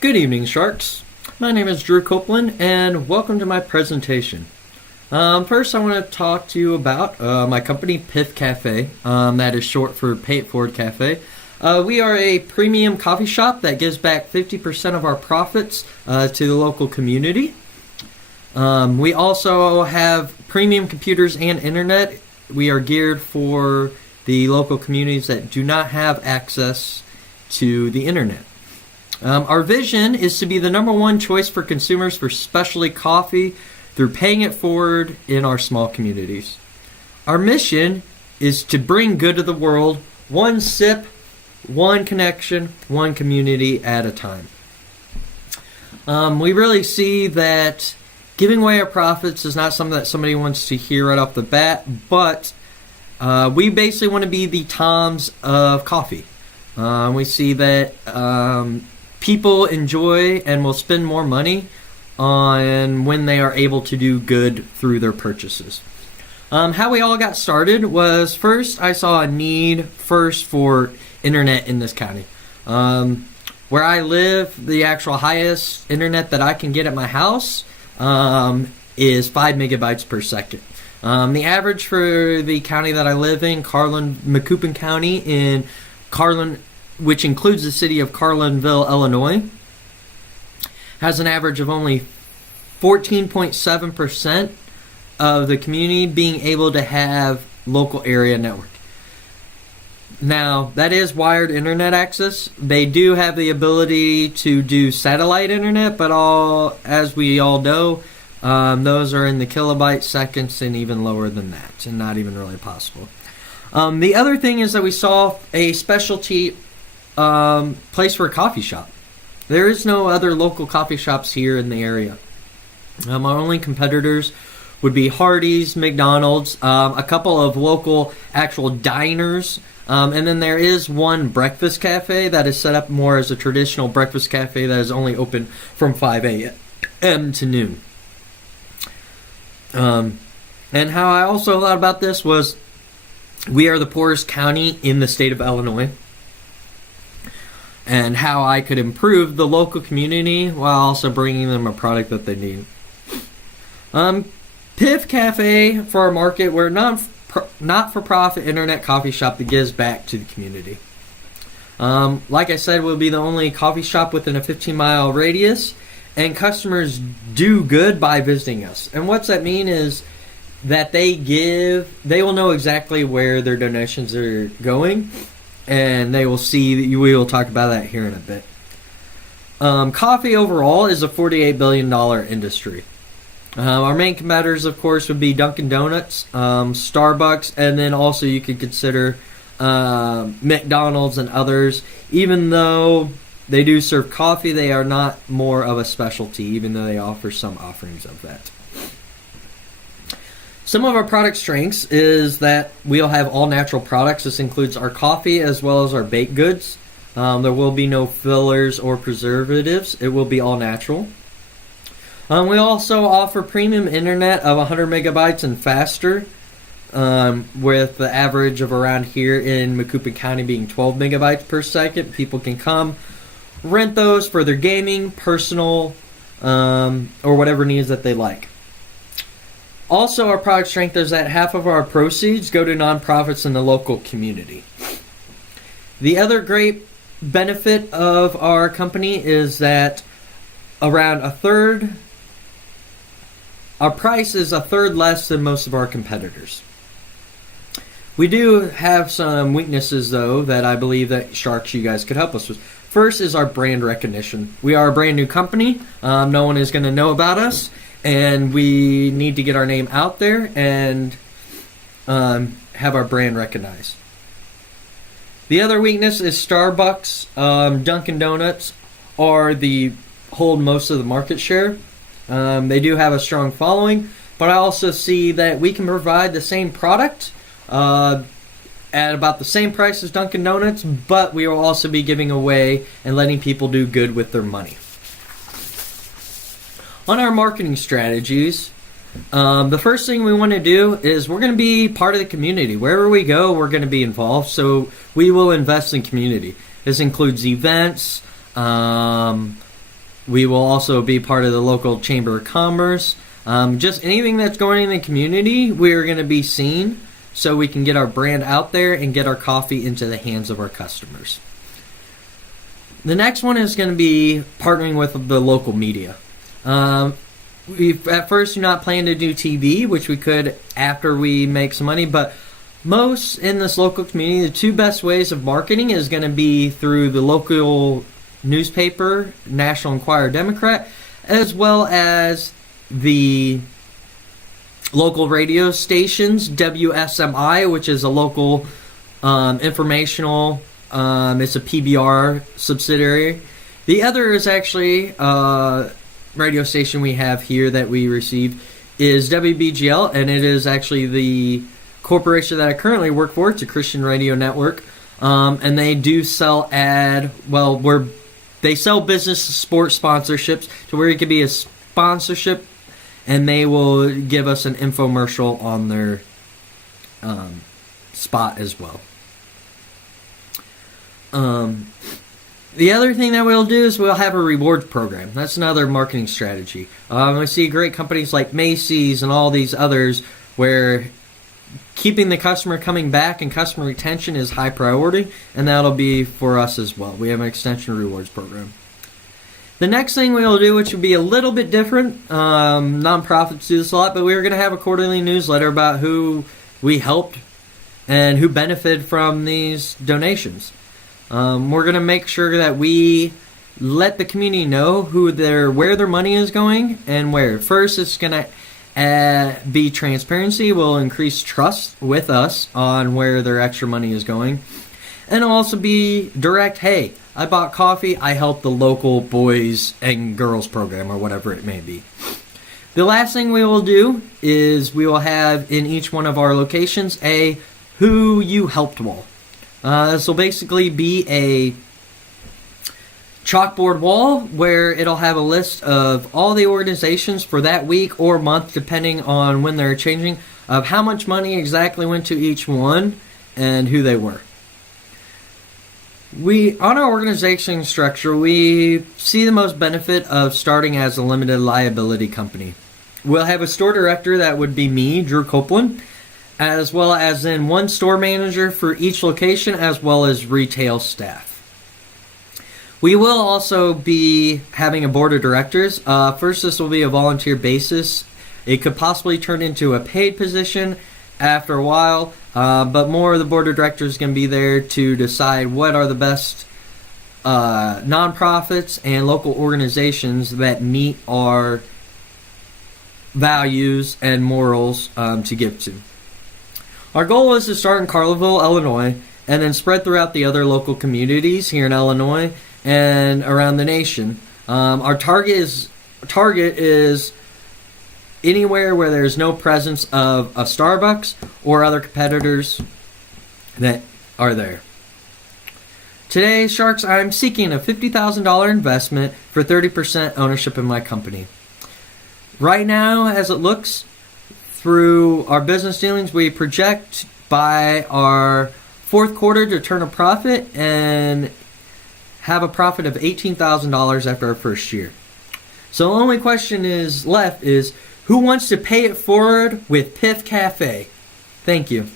Good evening, Sharks. My name is Drew Copeland, and welcome to my presentation. First, I want to talk to you about my company, PIF Cafe. That is short for Pay It Forward Cafe. We are a premium coffee shop that gives back 50% of our profits to the local community. We also have premium computers and internet. We are geared for the local communities that do not have access to the internet. Our vision is to be the number one choice for consumers for specialty coffee through paying it forward in our small communities. Our mission is to bring good to the world, one sip, one connection, one community at a time. We really see that giving away our profits is not something that somebody wants to hear right off the bat, but we basically want to be the Toms of coffee. We see that people enjoy and will spend more money on when they are able to do good through their purchases. How we all got started was, first I saw a need for internet in this county. Where I live, the actual highest internet that I can get at my house is 5 megabytes per second. The average for the county that I live in, Macoupin County in Carlin, which includes the city of Carlinville, Illinois, has an average of only 14.7% of the community being able to have local area network. Now, that is wired internet access. They do have the ability to do satellite internet, but as we all know, those are in the kilobyte seconds and even lower than that, and not even really possible. The other thing is that we saw a specialty place for a coffee shop. There is no other local coffee shops here in the area. Our only competitors would be Hardee's, McDonald's, a couple of local actual diners, and then there is one breakfast cafe that is set up more as a traditional breakfast cafe that is only open from 5 a.m. to noon. And how I also thought about this was, we are the poorest county in the state of Illinois, and how I could improve the local community while also bringing them a product that they need. PIF Cafe, for our market, we're not-for-profit internet coffee shop that gives back to the community. Like I said, we'll be the only coffee shop within a 15-mile radius, and customers do good by visiting us. And what's that mean is that they will know exactly where their donations are going, and they will see that we will talk about that here in a bit. Coffee overall is a $48 billion industry. Our main competitors, of course, would be Dunkin' Donuts, Starbucks, and then also you could consider McDonald's and others. Even though they do serve coffee, they are not more of a specialty, even though they offer some offerings of that. Some of our product strengths is that we'll have all natural products. This includes our coffee as well as our baked goods. There will be no fillers or preservatives. It will be all natural. We also offer premium internet of 100 megabytes and faster, with the average of around here in Macoupin County being 12 megabytes per second. People can come, rent those for their gaming, personal, or whatever needs that they like. Also, our product strength is that half of our proceeds go to nonprofits in the local community. The other great benefit of our company is that around a third, our price is a third less than most of our competitors. We do have some weaknesses, though, that I believe that Sharks, you guys could help us with. First is our brand recognition. We are a brand new company. No one is going to know about us. And we need to get our name out there and have our brand recognized. The other weakness is Starbucks, Dunkin' Donuts hold most of the market share. They do have a strong following, but I also see that we can provide the same product at about the same price as Dunkin' Donuts, but we will also be giving away and letting people do good with their money. On our marketing strategies, the first thing we want to do is we're going to be part of the community. Wherever we go, we're going to be involved, so we will invest in community. This includes events, We will also be part of the local Chamber of Commerce. Just anything that's going in the community, we're going to be seen so we can get our brand out there and get our coffee into the hands of our customers. The next one is going to be partnering with the local media. We at first do not plan to do TV, which we could after we make some money, but most in this local community, the two best ways of marketing is going to be through the local newspaper, National Enquirer Democrat, as well as the local radio stations, WSMI, which is a local informational, it's a PBR subsidiary. The other is actually radio station we have here that we received is WBGL, and it is actually the corporation that I currently work for. It's a Christian radio network, and they do sell they sell business sports sponsorships to where it could be a sponsorship, and they will give us an infomercial on their spot as well. The other thing that we'll do is we'll have a rewards program. That's another marketing strategy. We see great companies like Macy's and all these others where keeping the customer coming back and customer retention is high priority, and that'll be for us as well. We have an extension rewards program. The next thing we'll do, which will be a little bit different, nonprofits do this a lot, but we're going to have a quarterly newsletter about who we helped and who benefited from these donations. We're going to make sure that we let the community know where their money is going and where. First, it's going to be transparency. Will increase trust with us on where their extra money is going. And also be direct, hey, I bought coffee, I helped the local boys and girls program or whatever it may be. The last thing we will do is we will have in each one of our locations a who you helped wall. This will basically be a chalkboard wall where it'll have a list of all the organizations for that week or month, depending on when they're changing, of how much money exactly went to each one and who they were. On our organization structure, we see the most benefit of starting as a limited liability company. We'll have a store director, that would be me, Drew Copeland, as well as in one store manager for each location, as well as retail staff. We will also be having a board of directors. First, this will be a volunteer basis. It could possibly turn into a paid position after a while, but more of the board of directors is going to be there to decide what are the best nonprofits and local organizations that meet our values and morals to give to. Our goal is to start in Carlinville, Illinois, and then spread throughout the other local communities here in Illinois and around the nation. Our target is anywhere where there's no presence of a Starbucks or other competitors that are there. Today, Sharks, I'm seeking a $50,000 investment for 30% ownership in my company. Right now, as it looks, through our business dealings, we project by our fourth quarter to turn a profit and have a profit of $18,000 after our first year. So the only question left is who wants to pay it forward with Piff Cafe? Thank you.